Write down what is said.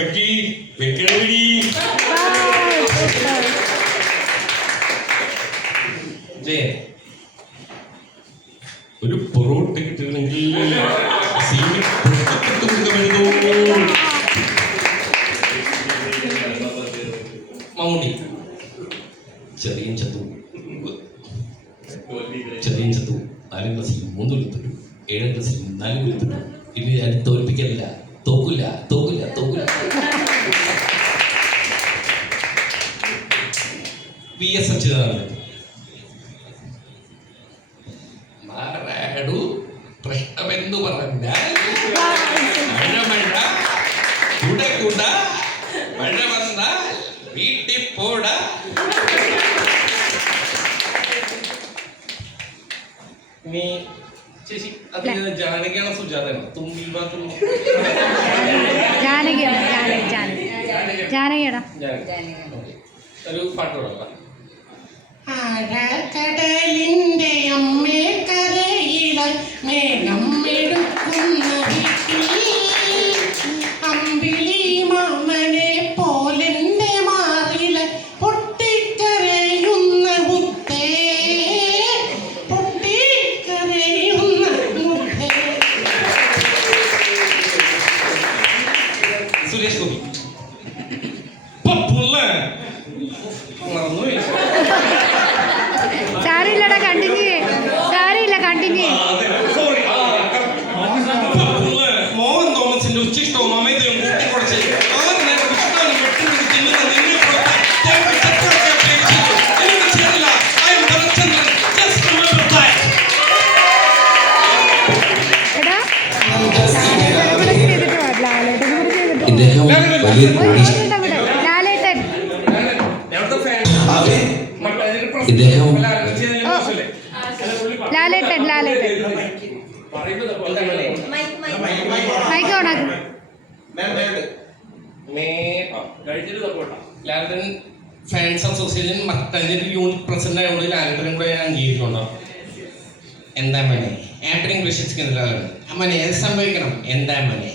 പറ്റി വെക്കണ വഴി ഒരു പൊറോട്ട കിട്ടണമെങ്കിൽ മമ്മൂട്ടി ചെറിയ ചത്തു 4 ക്ലാസ്സിൽ 3 കൊല്ലത്തിട്ടു 7 ക്ലാസ്സിൽ 4 കൊല്ലത്തിട്ടു ഇനി ഞാൻ തോൽപ്പിക്കലില്ല തോക്കില്ല VS അച്യുതാനന്ദൻ പ്രശ്നമെന്നു പറഞ്ഞാൽ മഴ വന്നാൽ വീട്ടിൽ പോട. ഇനി ചേച്ചി അത് ജാനകിയാണോ സുജാതയാണോ? തുമ്പി ഒരു പാട്ട് തുടങ്ങാം. കടലിന്റെ അമ്മേ കരയില മേഘമെടുക്കുന്ന അമ്പിളി മാമനെ പോലെന്റെ മാറില പൊട്ടിക്കരയുന്ന മുത്തേ പൊട്ടിക്കരയുന്ന മുത്തേ. സുരേഷ് ഗോപി സാരിയില്ലടാ, കണ്ടിന്യൂ. മോഹൻ തോമസിന്റെ ഉച്ചിഷ്ടവും അമിതവും കൂട്ടിക്കുറച്ച് Lalettan fans association Mattancherry unit president ആയതുകൊണ്ട് ലാലട്ടനും കൂടെ ഞാൻ അംഗീകരിക്കുന്നുണ്ടോ? എന്താ മനെ ആക്ടിങ് വിശ്വസിക്കുന്നില്ല അമ്മനെ ഏത് സംഭവിക്കണം? എന്താ മനെ